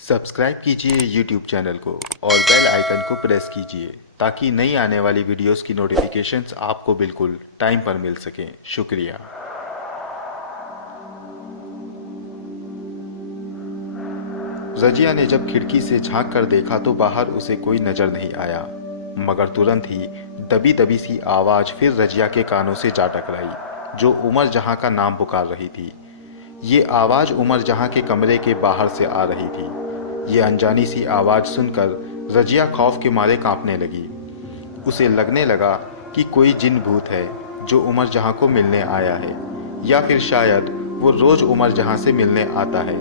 Subscribe कीजिए YouTube channel को और बेल आइकन को प्रेस कीजिए ताकि नई आने वाली वीडियोस की नोटिफिकेशंस आपको बिल्कुल टाइम पर मिल सकें। शुक्रिया। रजिया ने जब खिड़की से झांक कर देखा तो बाहर उसे कोई नजर नहीं आया, मगर तुरंत ही दबी दबी सी आवाज फिर रजिया के कानों से जा टकराई, जो उमर जहां का नाम पुकार रही थी। ये आवाज उमर जहां के कमरे के बाहर से आ रही थी। ये अनजानी सी आवाज सुनकर रजिया खौफ के मारे कांपने लगी। उसे लगने लगा कि कोई जिन भूत है जो उमर जहां को मिलने आया है, या फिर शायद वो रोज उमर जहां से मिलने आता है।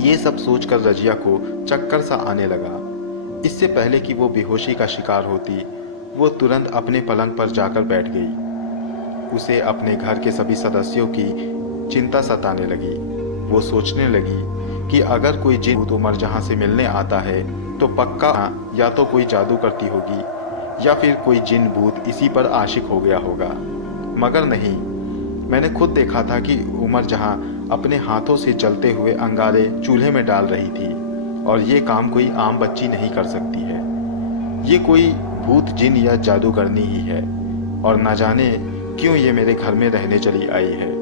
ये सब सोचकर रजिया को चक्कर सा आने लगा। इससे पहले कि वो बेहोशी का शिकार होती, वो तुरंत अपने पलंग पर जाकर बैठ गई। उसे अपने घर के सभी सदस्यों की चिंता सताने लगी। वो सोचने लगी कि अगर कोई जिन भूत उमर जहां से मिलने आता है तो पक्का या तो कोई जादू करती होगी या फिर कोई जिन भूत इसी पर आशिक हो गया होगा। मगर नहीं, मैंने खुद देखा था कि उमर जहां अपने हाथों से जलते हुए अंगारे चूल्हे में डाल रही थी, और ये काम कोई आम बच्ची नहीं कर सकती है। ये कोई भूत जिन या जादूगरनी ही है, और न जाने क्यों ये मेरे घर में रहने चली आई है।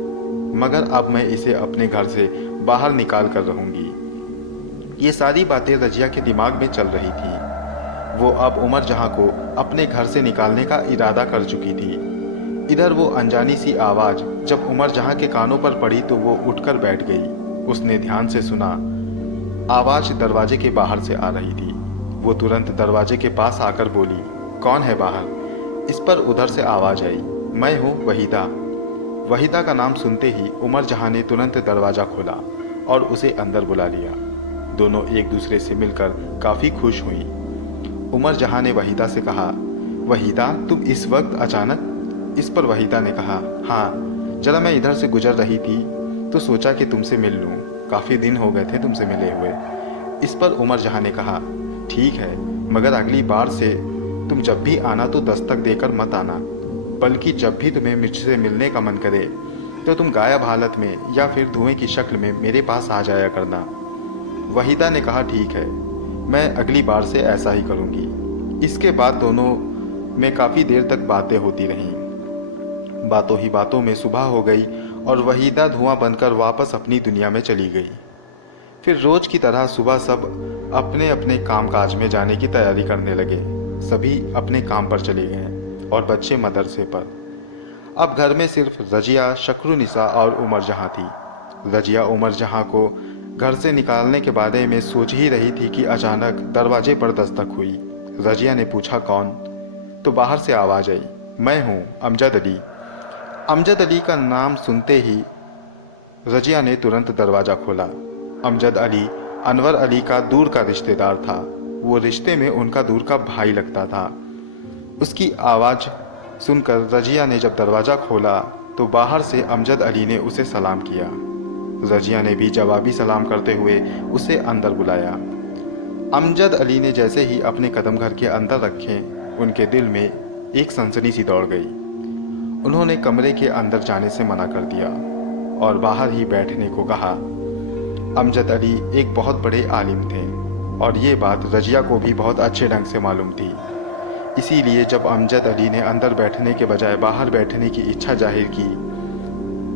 मगर अब मैं इसे अपने घर से बाहर निकाल कर रहूंगी। ये सारी बातें रजिया के दिमाग में चल रही थी। वो अब उमर जहां को अपने घर से निकालने का इरादा कर चुकी थी। इधर वो अनजानी सी आवाज जब उमर जहां के कानों पर पड़ी तो वो उठकर बैठ गई। उसने ध्यान से सुना। आवाज दरवाजे के बाहर से आ रही थी। वो तुरंत दरवाजे के पास आकर बोली, कौन है बाहर? इस पर उधर से आवाज आई, मैं हूँ वहीदा। वहीदा का नाम सुनते ही उमर जहां ने तुरंत दरवाजा खोला और उसे अंदर बुला लिया। दोनों एक दूसरे से मिलकर काफी खुश हुई। उमर जहां ने वहीदा से कहा, वहीदा तुम इस वक्त अचानक? इस पर वहीदा ने कहा, हाँ जरा मैं इधर से गुजर रही थी तो सोचा कि तुमसे मिल लूं, काफी दिन हो गए थे तुमसे मिले हुए। इस पर उमर जहां ने कहा, ठीक है, मगर अगली बार से तुम जब भी आना तो दस्तक देकर मत आना, बल्कि जब भी तुम्हें मुझसे मिलने का मन करे तो तुम गायब हालत में या फिर धुएं की शक्ल में मेरे पास आ जाया करना। वहीदा ने कहा, ठीक है, मैं अगली बार से ऐसा ही करूंगी। इसके बाद दोनों में काफी देर तक बातें होती रहीं। बातों ही बातों में सुबह हो गई और वहीदा धुआं बनकर वापस अपनी दुनिया में चली गई। फिर रोज की तरह सुबह सब अपने अपने कामकाज में जाने की तैयारी करने लगे। सभी अपने काम पर चले गए और बच्चे मदरसे पर। अब घर में सिर्फ रजिया, शक्रुनिसा और उमर जहां थी। रजिया उमर जहां को घर से निकालने के बारे में सोच ही रही थी कि अचानक दरवाजे पर दस्तक हुई। रजिया ने पूछा, कौन? तो बाहर से आवाज आई, मैं हूं अमजद अली। अमजद अली का नाम सुनते ही रजिया ने तुरंत दरवाजा खोला। अमजद अली अनवर अली का दूर का रिश्तेदार था। वो रिश्ते में उनका दूर का भाई लगता था। उसकी आवाज सुनकर रजिया ने जब दरवाजा खोला तो बाहर से अमजद अली ने उसे सलाम किया। रजिया ने भी जवाबी सलाम करते हुए उसे अंदर बुलाया। अमजद अली ने जैसे ही अपने कदम घर के अंदर रखे, उनके दिल में एक सनसनी सी दौड़ गई। उन्होंने कमरे के अंदर जाने से मना कर दिया और बाहर ही बैठने को कहा। अमजद अली एक बहुत बड़े आलिम थे और ये बात रजिया को भी बहुत अच्छे ढंग से मालूम थी। इसीलिए जब अमजद अली ने अंदर बैठने के बजाय बाहर बैठने की इच्छा जाहिर की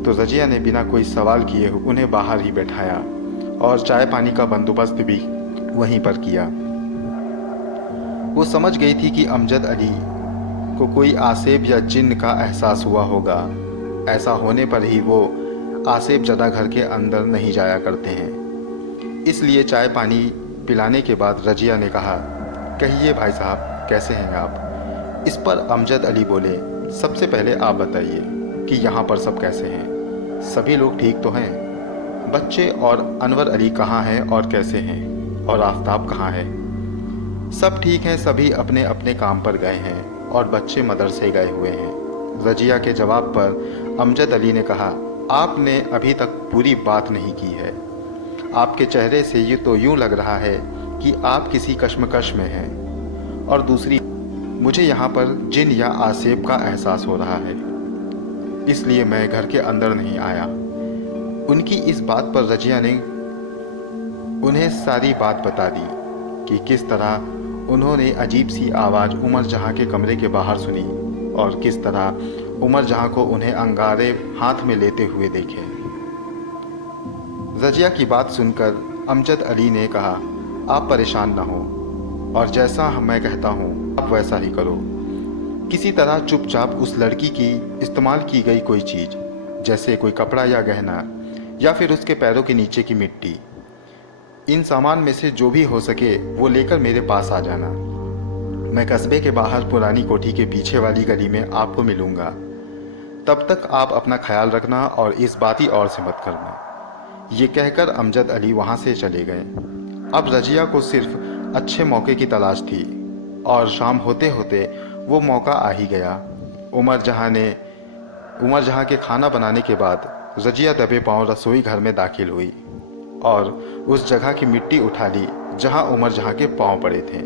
तो रजिया ने बिना कोई सवाल किए उन्हें बाहर ही बैठाया और चाय पानी का बंदोबस्त भी वहीं पर किया। वो समझ गई थी कि अमजद अली को कोई आसेब या जिन्न का एहसास हुआ होगा। ऐसा होने पर ही वो आसेब ज़्यादा घर के अंदर नहीं जाया करते हैं। इसलिए चाय पानी पिलाने के बाद रजिया ने कहा, कहिए भाई साहब, कैसे हैं आप? इस पर अमजद अली बोले, सबसे पहले आप बताइए कि यहाँ पर सब कैसे हैं? सभी लोग ठीक तो हैं? बच्चे और अनवर अली कहाँ हैं और कैसे हैं? और आफताब कहाँ है? सब ठीक हैं, सभी अपने अपने काम पर गए हैं और बच्चे मदरसे गए हुए हैं। रजिया के जवाब पर अमजद अली ने कहा, आपने अभी तक पूरी बात नहीं की है। आपके चेहरे से ये तो यूं लग रहा है कि आप किसी कश्मकश में हैं, और दूसरी, मुझे यहाँ पर जिन या आसेब का एहसास हो रहा है, इसलिए मैं घर के अंदर नहीं आया। उनकी इस बात पर रजिया ने उन्हें सारी बात बता दी कि किस तरह उन्होंने अजीब सी आवाज़ उमर जहाँ के कमरे के बाहर सुनी और किस तरह उमर जहाँ को उन्हें अंगारे हाथ में लेते हुए देखे। रजिया की बात सुनकर अमजद अली ने कहा, आप परेशान ना हो और जैसा मैं कहता हूँ आप वैसा ही करो। किसी तरह चुपचाप उस लड़की की इस्तेमाल की गई कोई चीज़, जैसे कोई कपड़ा या गहना या फिर उसके पैरों के नीचे की मिट्टी, इन सामान में से जो भी हो सके वो लेकर मेरे पास आ जाना। मैं कस्बे के बाहर पुरानी कोठी के पीछे वाली गली में आपको मिलूंगा। तब तक आप अपना ख्याल रखना और इस बात ही और से मत करना। ये कहकर अमजद अली वहाँ से चले गए। अब रजिया को सिर्फ अच्छे मौके की तलाश थी और शाम होते होते वो मौका आ ही गया। उमर जहाँ के खाना बनाने के बाद रजिया दबे पांव रसोई घर में दाखिल हुई और उस जगह की मिट्टी उठा ली जहाँ उमर जहाँ के पांव पड़े थे।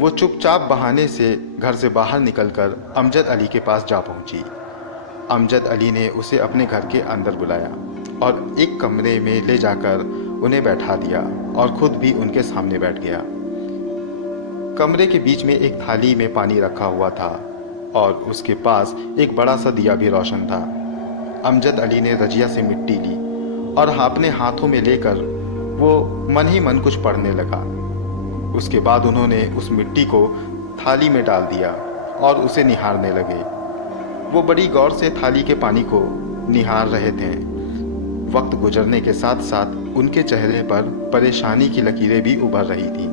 वो चुपचाप बहाने से घर से बाहर निकलकर अमजद अली के पास जा पहुंची। अमजद अली ने उसे अपने घर के अंदर बुलाया और एक कमरे में ले जाकर उन्हें बैठा दिया और खुद भी उनके सामने बैठ गया। कमरे के बीच में एक थाली में पानी रखा हुआ था और उसके पास एक बड़ा सा दिया भी रोशन था। अमजद अली ने रजिया से मिट्टी ली और अपने हाथों में लेकर वो मन ही मन कुछ पढ़ने लगा। उसके बाद उन्होंने उस मिट्टी को थाली में डाल दिया और उसे निहारने लगे। वो बड़ी गौर से थाली के पानी को निहार रहे थे। वक्त गुजरने के साथ साथ उनके चेहरे पर परेशानी की लकीरें भी उभर रही थी।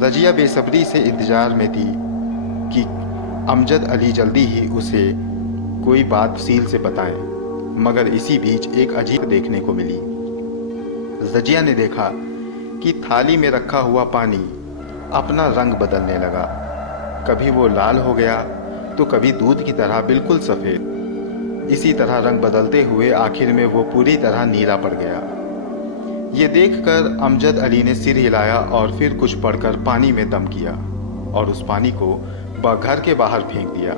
रजिया बेसब्री से इंतजार में थी कि अमजद अली जल्दी ही उसे कोई बात तफसील से बताएं, मगर इसी बीच एक अजीब देखने को मिली। रजिया ने देखा कि थाली में रखा हुआ पानी अपना रंग बदलने लगा। कभी वो लाल हो गया तो कभी दूध की तरह बिल्कुल सफ़ेद। इसी तरह रंग बदलते हुए आखिर में वो पूरी तरह नीला पड़ गया। ये देखकर अमजद अली ने सिर हिलाया और फिर कुछ पढ़कर पानी में दम किया और उस पानी को घर के बाहर फेंक दिया।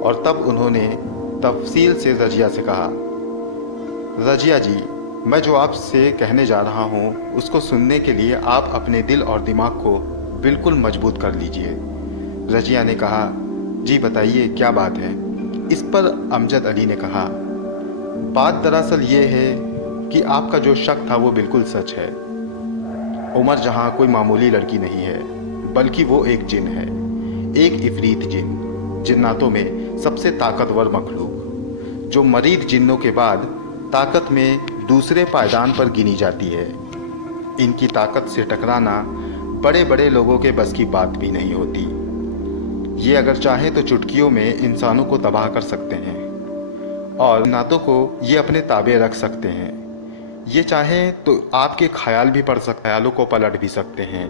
और तब उन्होंने तफसील से रजिया से कहा, रजिया जी, मैं जो आपसे कहने जा रहा हूँ उसको सुनने के लिए आप अपने दिल और दिमाग को बिल्कुल मजबूत कर लीजिए। रजिया ने कहा, जी बताइए क्या बात है। इस पर अमजद अली ने कहा, बात दरअसल ये है कि आपका जो शक था वो बिल्कुल सच है। उमर जहाँ कोई मामूली लड़की नहीं है, बल्कि वो एक जिन है, एक इफरीत जिन, जिन्नातों में सबसे ताकतवर मखलूक, जो मरीद जिन्नों के बाद ताकत में दूसरे पायदान पर गिनी जाती है। इनकी ताकत से टकराना बड़े बड़े लोगों के बस की बात भी नहीं होती। ये अगर चाहें तो चुटकियों में इंसानों को तबाह कर सकते हैं और जिन्नातों को ये अपने ताबे रख सकते हैं। ये चाहें तो आपके ख्यालों को पलट भी सकते हैं।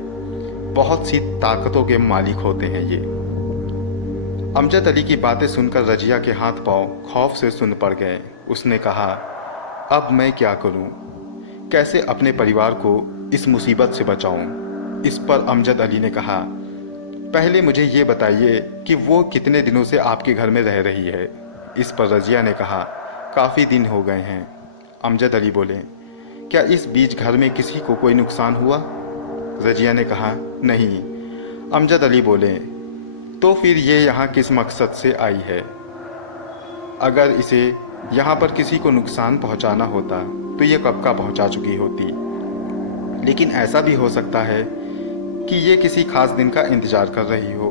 बहुत सी ताकतों के मालिक होते हैं ये। अमजद अली की बातें सुनकर रजिया के हाथ पांव खौफ से सुन पड़ गए। उसने कहा, अब मैं क्या करूं? कैसे अपने परिवार को इस मुसीबत से बचाऊं? इस पर अमजद अली ने कहा, पहले मुझे ये बताइए कि वो कितने दिनों से आपके घर में रह रही है। इस पर रजिया ने कहा, काफ़ी दिन हो गए हैं। अमजद अली बोले, क्या इस बीच घर में किसी को कोई नुकसान हुआ? रजिया ने कहा, नहीं। अमजद अली बोले, तो फिर ये यहाँ किस मकसद से आई है? अगर इसे यहाँ पर किसी को नुकसान पहुँचाना होता तो ये कब का पहुँचा चुकी होती। लेकिन ऐसा भी हो सकता है कि ये किसी खास दिन का इंतज़ार कर रही हो,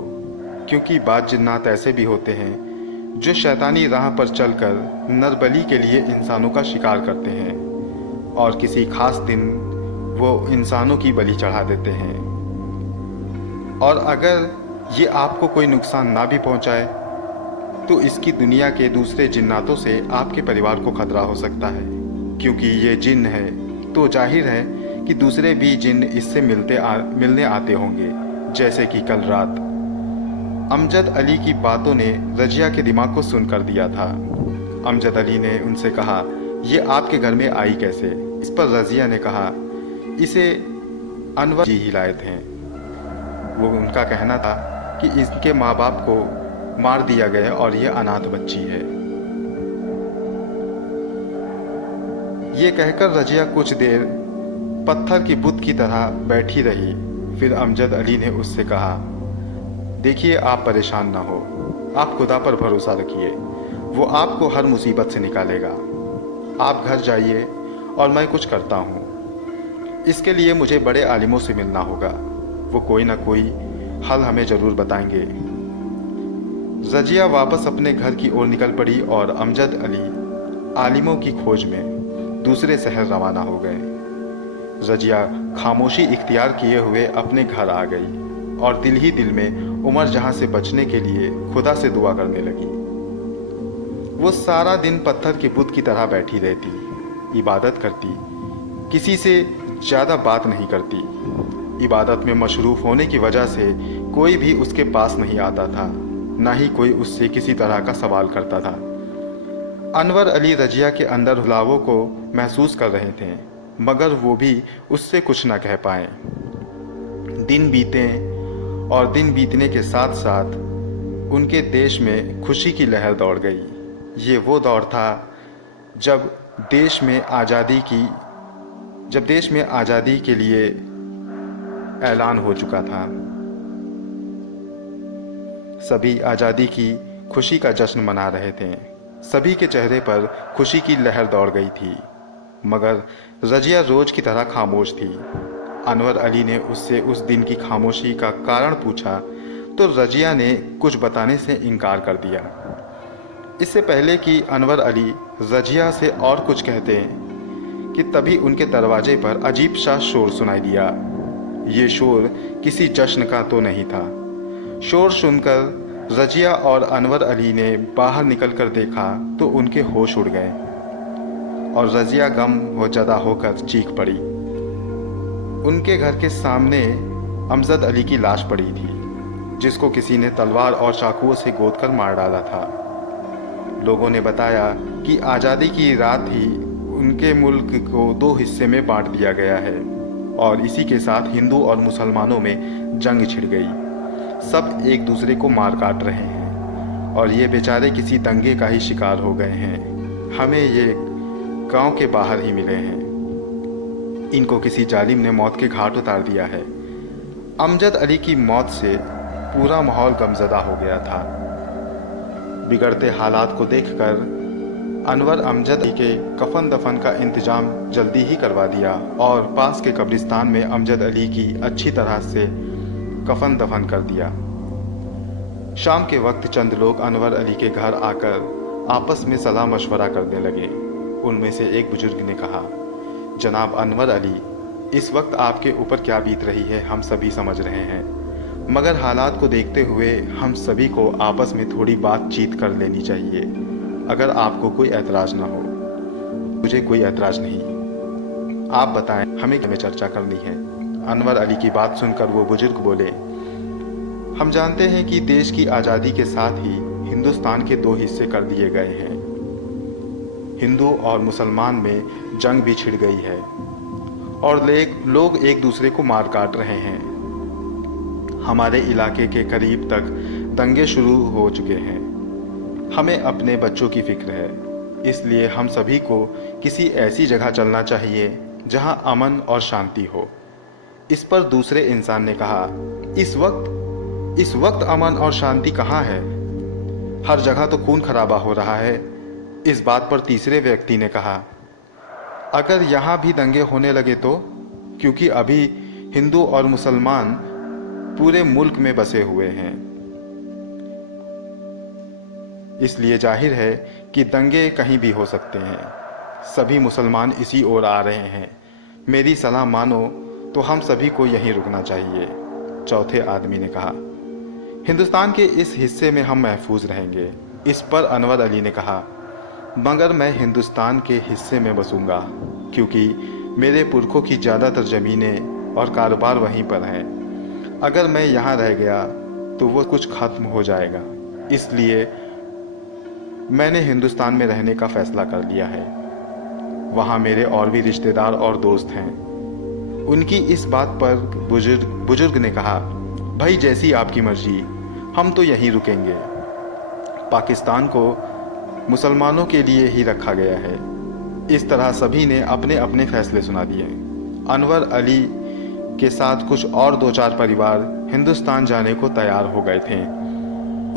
क्योंकि बाज़ जिन्नात ऐसे भी होते हैं जो शैतानी राह पर चलकर नरबली के लिए इंसानों का शिकार करते हैं और किसी खास दिन वो इंसानों की बलि चढ़ा देते हैं। और अगर ये आपको कोई नुकसान ना भी पहुंचाए तो इसकी दुनिया के दूसरे जिन्नातों से आपके परिवार को खतरा हो सकता है, क्योंकि ये जिन्न है तो जाहिर है कि दूसरे भी जिन्न इससे मिलने आते होंगे, जैसे कि कल रात। अमजद अली की बातों ने रजिया के दिमाग को सुन कर दिया था। अमजद अली ने उनसे कहा, ये आपके घर में आई कैसे? इस पर रजिया ने कहा, इसे अनवर जी ही लाए थे। वो उनका कहना था कि इसके माँ बाप को मार दिया गया और ये अनाथ बच्ची है। ये कहकर रजिया कुछ देर पत्थर की बुत की तरह बैठी रही। फिर अमजद अली ने उससे कहा, देखिए आप परेशान ना हो, आप खुदा पर भरोसा रखिए, वो आपको हर मुसीबत से निकालेगा। आप घर जाइए और मैं कुछ करता हूँ। इसके लिए मुझे बड़े आलिमों से मिलना होगा, वो कोई ना कोई हल हमें ज़रूर बताएंगे। रजिया वापस अपने घर की ओर निकल पड़ी और अमजद अली आलिमों की खोज में दूसरे शहर रवाना हो गए। रजिया खामोशी इख्तियार किए हुए अपने घर आ गई और दिल ही दिल में उमर जहां से बचने के लिए खुदा से दुआ करने लगी। वो सारा दिन पत्थर की बुत की तरह बैठी रहती, इबादत करती, किसी से ज़्यादा बात नहीं करती। इबादत में मशरूफ़ होने की वजह से कोई भी उसके पास नहीं आता था, ना ही कोई उससे किसी तरह का सवाल करता था। अनवर अली रजिया के अंदर हुलावों को महसूस कर रहे थे, मगर वो भी उससे कुछ न कह पाए। दिन बीते और दिन बीतने के साथ साथ उनके देश में खुशी की लहर दौड़ गई। ये वो दौर था जब देश में आज़ादी के लिए ऐलान हो चुका था। सभी आज़ादी की खुशी का जश्न मना रहे थे। सभी के चेहरे पर खुशी की लहर दौड़ गई थी, मगर रजिया रोज की तरह खामोश थी। अनवर अली ने उससे उस दिन की खामोशी का कारण पूछा तो रजिया ने कुछ बताने से इनकार कर दिया। इससे पहले कि अनवर अली रजिया से और कुछ कहते कि तभी उनके दरवाजे पर अजीब सा शोर सुनाई दिया। ये शोर किसी जश्न का तो नहीं था। शोर सुनकर रजिया और अनवर अली ने बाहर निकलकर देखा तो उनके होश उड़ गए और रजिया गम व जदा होकर चीख पड़ी। उनके घर के सामने अमजद अली की लाश पड़ी थी, जिसको किसी ने तलवार और चाकुओं से गोदकर मार डाला था। लोगों ने बताया कि आज़ादी की रात ही उनके मुल्क को दो हिस्से में बांट दिया गया है और इसी के साथ हिंदू और मुसलमानों में जंग छिड़ गई। सब एक दूसरे को मार काट रहे हैं और ये बेचारे किसी दंगे का ही शिकार हो गए हैं। हमें ये गांव के बाहर ही मिले हैं। इनको किसी जालिम ने मौत के घाट उतार दिया है। अमजद अली की मौत से पूरा माहौल गमजदा हो गया था। बिगड़ते हालात को देखकर अनवर अमजद अली के कफन दफन का इंतजाम जल्दी ही करवा दिया और पास के कब्रिस्तान में अमजद अली की अच्छी तरह से कफन दफन कर दिया। शाम के वक्त चंद लोग अनवर अली के घर आकर आपस में सलाह मशवरा करने लगे। उनमें से एक बुजुर्ग ने कहा, जनाब अनवर अली, इस वक्त आपके ऊपर क्या बीत रही है हम सभी समझ रहे हैं, मगर हालात को देखते हुए हम सभी को आपस में थोड़ी बातचीत कर लेनी चाहिए, अगर आपको कोई ऐतराज़ ना हो। मुझे कोई ऐतराज़ नहीं। आप बताएं हमें क्या चर्चा करनी है। अनवर अली की बात सुनकर वो बुजुर्ग बोले, हम जानते हैं कि देश की आज़ादी के साथ ही हिंदुस्तान के दो हिस्से कर दिए गए हैं। हिंदू और मुसलमान में जंग भी छिड़ गई है और लोग एक दूसरे को मार काट रहे हैं। हमारे इलाके के करीब तक दंगे शुरू हो चुके हैं। हमें अपने बच्चों की फिक्र है, इसलिए हम सभी को किसी ऐसी जगह चलना चाहिए जहां अमन और शांति हो। इस पर दूसरे इंसान ने कहा, इस वक्त अमन और शांति कहाँ है? हर जगह तो खून खराबा हो रहा है। इस बात पर तीसरे व्यक्ति ने कहा, अगर यहाँ भी दंगे होने लगे तो? क्योंकि अभी हिंदू और मुसलमान पूरे मुल्क में बसे हुए हैं, इसलिए जाहिर है कि दंगे कहीं भी हो सकते हैं। सभी मुसलमान इसी ओर आ रहे हैं। मेरी सलाह मानो तो हम सभी को यहीं रुकना चाहिए। चौथे आदमी ने कहा, हिंदुस्तान के इस हिस्से में हम महफूज रहेंगे। इस पर अनवर अली ने कहा, मगर मैं हिंदुस्तान के हिस्से में बसूंगा, क्योंकि मेरे पुरखों की ज़्यादातर ज़मीनें और कारोबार वहीं पर हैं। अगर मैं यहाँ रह गया तो वो कुछ खत्म हो जाएगा, इसलिए मैंने हिंदुस्तान में रहने का फ़ैसला कर लिया है। वहाँ मेरे और भी रिश्तेदार और दोस्त हैं। उनकी इस बात पर बुजुर्ग ने कहा, भाई जैसी आपकी मर्जी, हम तो यहीं रुकेंगे। पाकिस्तान को मुसलमानों के लिए ही रखा गया है। इस तरह सभी ने अपने अपने फैसले सुना दिए। अनवर अली के साथ कुछ और 2-4 परिवार हिंदुस्तान जाने को तैयार हो गए थे।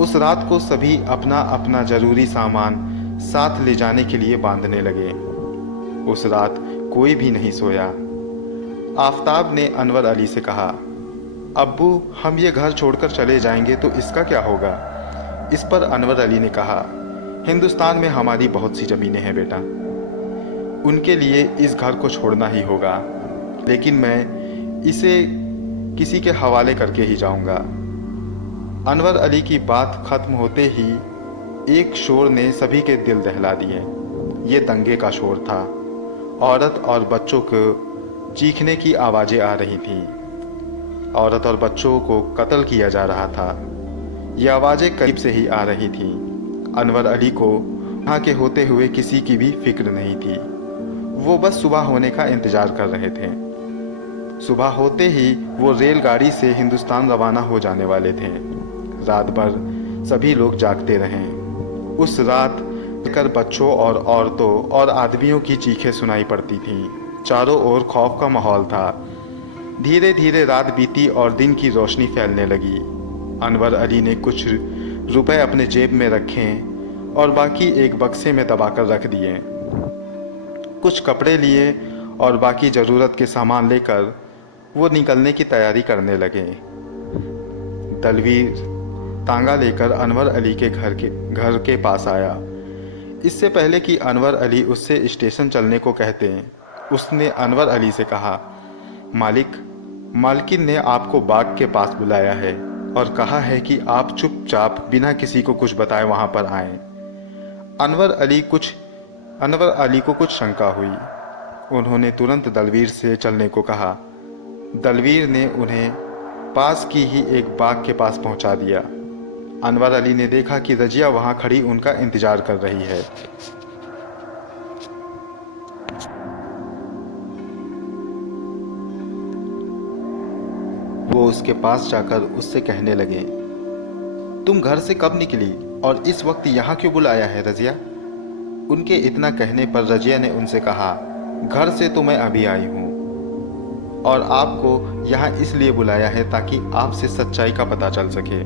उस रात को सभी अपना अपना जरूरी सामान साथ ले जाने के लिए बांधने लगे। उस रात कोई भी नहीं सोया। आफताब ने अनवर अली से कहा, अब्बू, हम ये घर छोड़कर चले जाएंगे तो इसका क्या होगा? इस पर अनवर अली ने कहा, हिंदुस्तान में हमारी बहुत सी ज़मीनें हैं बेटा, उनके लिए इस घर को छोड़ना ही होगा, लेकिन मैं इसे किसी के हवाले करके ही जाऊंगा। अनवर अली की बात खत्म होते ही एक शोर ने सभी के दिल दहला दिए। ये दंगे का शोर था। औरत और बच्चों को चीखने की आवाज़ें आ रही थीं। औरत और बच्चों को कत्ल किया जा रहा था। ये आवाज़ें करीब से ही आ रही थीं। अनवर अली को वहाँ के होते हुए किसी की भी फिक्र नहीं थी। वो बस सुबह होने का इंतज़ार कर रहे थे। सुबह होते ही वो रेलगाड़ी से हिंदुस्तान रवाना हो जाने वाले थे। रात भर सभी लोग जागते रहे। उस रात कर बच्चों और औरतों और आदमियों की चीखें सुनाई पड़ती थीं। चारों ओर खौफ का माहौल था। धीरे धीरे रात बीती और दिन की रोशनी फैलने लगी। अनवर अली ने कुछ रुपए अपने जेब में रखे और बाकी एक बक्से में दबाकर रख दिए। कुछ कपड़े लिए और बाकी ज़रूरत के सामान लेकर वो निकलने की तैयारी करने लगे। दलवीर तांगा लेकर अनवर अली के घर के पास आया। इससे पहले कि अनवर अली उससे स्टेशन चलने को कहते, उसने अनवर अली से कहा, मालिकिन ने आपको बाग के पास बुलाया है और कहा है कि आप चुपचाप बिना किसी को कुछ बताए वहां पर आएं। अनवर अली को कुछ शंका हुई। उन्होंने तुरंत दलवीर से चलने को कहा। दलवीर ने उन्हें पास की ही एक बाग के पास पहुंचा दिया। अनवर अली ने देखा कि रजिया वहां खड़ी उनका इंतजार कर रही है। वो उसके पास जाकर उससे कहने लगे, तुम घर से कब निकली और इस वक्त यहाँ क्यों बुलाया है रजिया? उनके इतना कहने पर रजिया ने उनसे कहा, घर से तो मैं अभी आई हूँ और आपको यहाँ इसलिए बुलाया है ताकि आपसे सच्चाई का पता चल सके।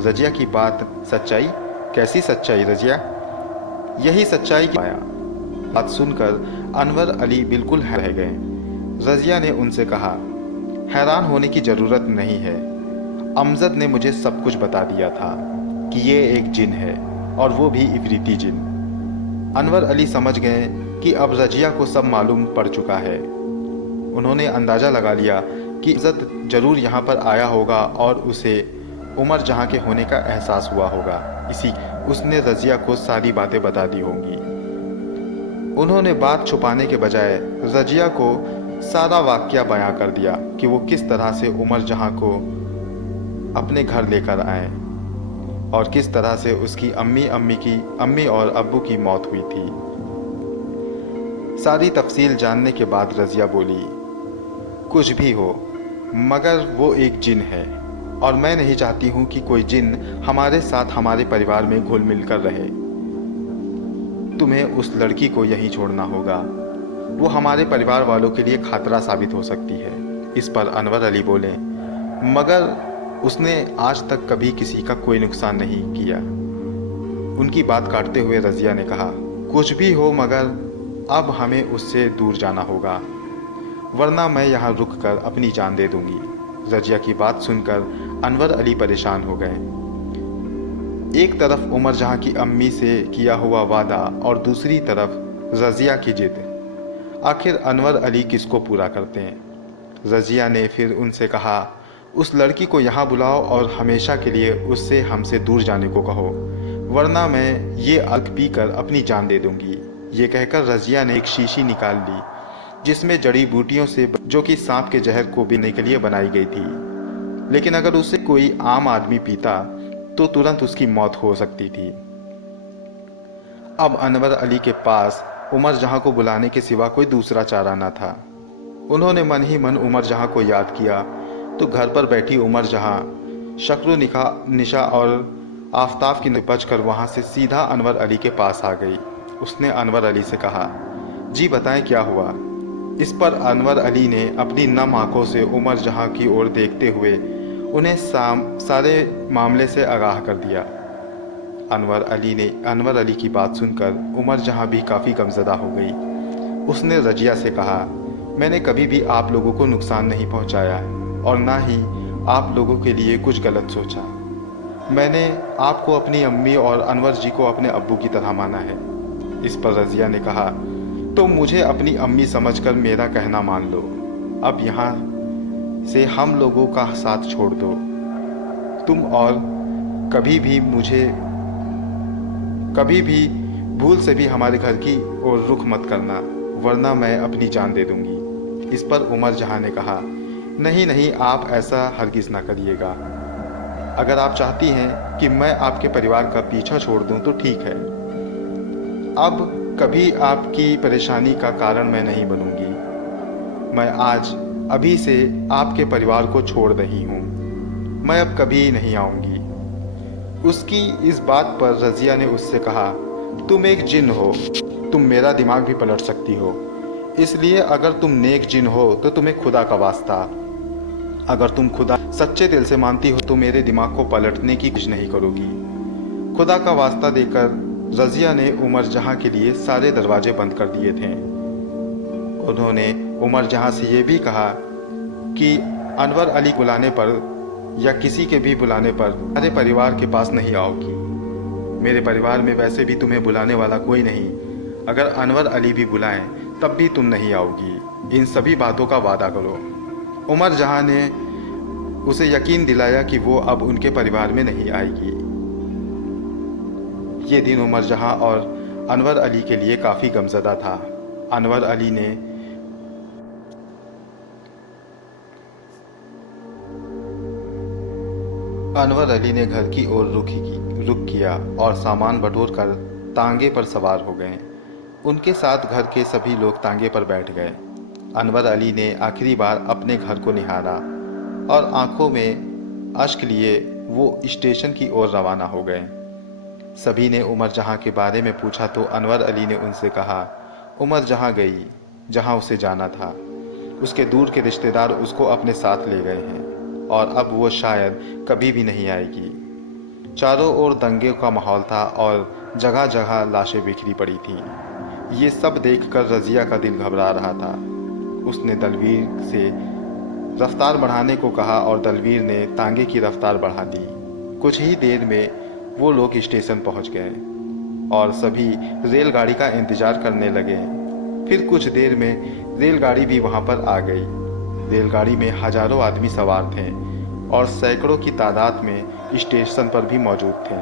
रजिया की बात सच्चाई? कैसी सच्चाई रजिया? यही सच्चाई की आया। बात सुनकर अनवर अली बिल्कुल रह गए। रजिया ने उनसे कहा, हैरान होने की जरूरत नहीं है। अमजद ने मुझे सब कुछ बता दिया था कि ये एक जिन है और वो भी इफरीती जिन। अनवर अली समझ गए कि अब रजिया को सब मालूम पड़ चुका है। उन्होंने अंदाज़ा लगा लिया कि अमजद जरूर यहाँ पर आया होगा और उसे उमर जहाँ के होने का एहसास हुआ होगा। उसने रजिया को सारी बातें बता दी होंगी। उन्होंने बात छुपाने के बजाय रजिया को सारा वाकया बयां कर दिया कि वो किस तरह से उमर जहाँ को अपने घर लेकर आए और किस तरह से उसकी अम्मी और अब्बू की मौत हुई थी। सारी तफसील जानने के बाद रजिया बोली, कुछ भी हो मगर वो एक जिन है और मैं नहीं चाहती हूँ कि कोई जिन हमारे साथ हमारे परिवार में घुल मिल कर रहे। तुम्हें उस लड़की को यहीं छोड़ना होगा। वो हमारे परिवार वालों के लिए खतरा साबित हो सकती है। इस पर अनवर अली बोले, मगर उसने आज तक कभी किसी का कोई नुकसान नहीं किया। उनकी बात काटते हुए रजिया ने कहा, कुछ भी हो मगर अब हमें उससे दूर जाना होगा, वरना मैं यहाँ रुक कर अपनी जान दे दूंगी। रजिया की बात सुनकर अनवर अली परेशान हो गए। एक तरफ उमर जहाँ की अम्मी से किया हुआ वादा और दूसरी तरफ रजिया की जिद। आखिर अनवर अली किसको पूरा करते हैं? रजिया ने फिर उनसे कहा, उस लड़की को यहाँ बुलाओ और हमेशा के लिए उससे हमसे दूर जाने को कहो, वरना मैं ये अल्क पी कर अपनी जान दे दूंगी। ये कहकर रजिया ने एक शीशी निकाल ली जिसमें जड़ी बूटियों से, जो कि सांप के जहर को पीने के लिए बनाई गई थी, लेकिन अगर उसे कोई आम आदमी पीता तो तुरंत उसकी मौत हो सकती थी। अब अनवर अली के पास उमर जहाँ को बुलाने के सिवा कोई दूसरा चारा न था। उन्होंने मन ही मन उमर जहाँ को याद किया तो घर पर बैठी उमर जहाँ शक्र निशा और आफताब की निपज कर वहाँ से सीधा अनवर अली के पास आ गई। उसने अनवर अली से कहा, जी बताएं क्या हुआ? इस पर अनवर अली ने अपनी नम आंखों से उमर जहां की ओर देखते हुए उन्हें सारे मामले से आगाह कर दिया। अनवर अली की बात सुनकर उमर जहां भी काफ़ी गमज़दा हो गई। उसने रजिया से कहा, मैंने कभी भी आप लोगों को नुकसान नहीं पहुंचाया और ना ही आप लोगों के लिए कुछ गलत सोचा। मैंने आपको अपनी अम्मी और अनवर जी को अपने अब्बू की तरह माना है। इस पर रजिया ने कहा, तो मुझे अपनी अम्मी समझकर मेरा कहना मान लो। अब यहाँ से हम लोगों का साथ छोड़ दो। तुम और कभी भी भूल से भी हमारे घर की ओर रुख मत करना, वरना मैं अपनी जान दे दूंगी। इस पर उमर जहां ने कहा, नहीं नहीं, आप ऐसा हरगिज़ ना करिएगा। अगर आप चाहती हैं कि मैं आपके परिवार का पीछा छोड़ दूं तो ठीक है। अब कभी आपकी परेशानी का कारण मैं नहीं बनूंगी। मैं आज अभी से आपके परिवार को छोड़ रही हूँ। मैं अब कभी नहीं आऊँगी। उसकी इस बात पर रजिया ने उससे कहा, तुम एक जिन हो, तुम मेरा दिमाग भी पलट सकती हो। इसलिए अगर तुम नेक जिन हो तो तुम्हें खुदा का वास्ता, अगर तुम खुदा सच्चे दिल से मानती हो तो मेरे दिमाग को पलटने की कोशिश नहीं करोगी। खुदा का वास्ता देकर रजिया ने उमर जहां के लिए सारे दरवाजे बंद कर दिए थे। उन्होंने उमर जहां से ये भी कहा कि अनवर अली बुलाने पर या किसी के भी बुलाने पर मेरे परिवार के पास नहीं आओगी। मेरे परिवार में वैसे भी तुम्हें बुलाने वाला कोई नहीं। अगर अनवर अली भी बुलाएं तब भी तुम नहीं आओगी। इन सभी बातों का वादा करो। उमर जहां ने उसे यकीन दिलाया कि वो अब उनके परिवार में नहीं आएगी। ये दिन उमर जहां और अनवर अली के लिए काफ़ी गमज़दा था। अनवर अली ने घर की ओर रुख किया और सामान बटोर कर तांगे पर सवार हो गए। उनके साथ घर के सभी लोग तांगे पर बैठ गए। अनवर अली ने आखिरी बार अपने घर को निहारा और आंखों में अश्क लिए वो स्टेशन की ओर रवाना हो गए। सभी ने उमर जहां के बारे में पूछा तो अनवर अली ने उनसे कहा, उमर जहां गई जहां उसे जाना था। उसके दूर के रिश्तेदार उसको अपने साथ ले गए हैं और अब वो शायद कभी भी नहीं आएगी। चारों ओर दंगे का माहौल था और जगह जगह लाशें बिखरी पड़ी थीं। ये सब देखकर रजिया का दिल घबरा रहा था। उसने दलवीर से रफ्तार बढ़ाने को कहा और दलवीर ने तांगे की रफ्तार बढ़ा दी। कुछ ही देर में वो लोग स्टेशन पहुंच गए और सभी रेलगाड़ी का इंतजार करने लगे। फिर कुछ देर में रेलगाड़ी भी वहां पर आ गई। रेलगाड़ी में हजारों आदमी सवार थे और सैकड़ों की तादाद में स्टेशन पर भी मौजूद थे।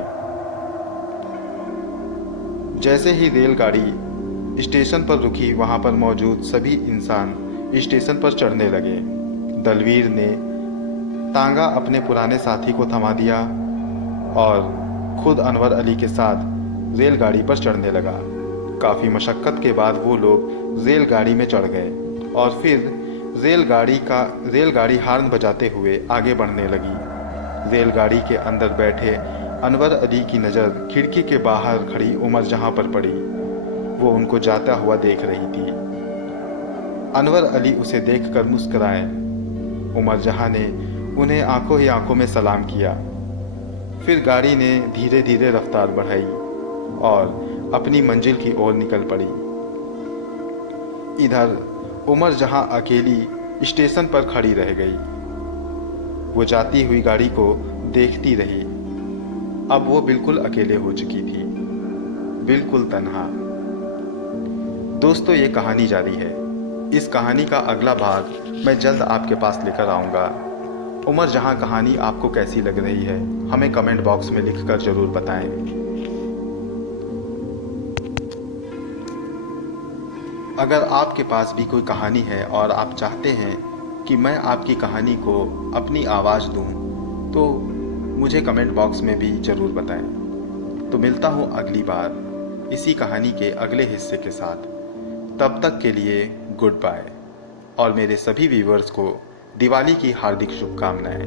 जैसे ही रेलगाड़ी स्टेशन पर रुकी, वहां पर मौजूद सभी इंसान स्टेशन पर चढ़ने लगे। दलवीर ने तांगा अपने पुराने साथी को थमा दिया और खुद अनवर अली के साथ रेलगाड़ी पर चढ़ने लगा। काफ़ी मशक्क़त के बाद वो लोग रेलगाड़ी में चढ़ गए और फिर रेलगाड़ी हॉर्न बजाते हुए आगे बढ़ने लगी। रेलगाड़ी के अंदर बैठे अनवर अली की नज़र खिड़की के बाहर खड़ी उमर जहां पर पड़ी। वो उनको जाता हुआ देख रही थी। अनवर अली उसे देखकर मुस्कराए। उमर जहां ने उन्हें आंखों ही आंखों में सलाम किया। फिर गाड़ी ने धीरे धीरे रफ्तार बढ़ाई और अपनी मंजिल की ओर निकल पड़ी। इधर उमर जहां अकेली स्टेशन पर खड़ी रह गई। वो जाती हुई गाड़ी को देखती रही। अब वो बिल्कुल अकेले हो चुकी थी, बिल्कुल तन्हा। दोस्तों, ये कहानी जारी है। इस कहानी का अगला भाग मैं जल्द आपके पास लेकर आऊँगा। उमर जहां कहानी आपको कैसी लग रही है, हमें कमेंट बॉक्स में लिखकर ज़रूर बताएं। अगर आपके पास भी कोई कहानी है और आप चाहते हैं कि मैं आपकी कहानी को अपनी आवाज़ दूं, तो मुझे कमेंट बॉक्स में भी ज़रूर बताएं। तो मिलता हूं अगली बार इसी कहानी के अगले हिस्से के साथ। तब तक के लिए गुड बाय और मेरे सभी व्यूअर्स को दिवाली की हार्दिक शुभकामनाएं।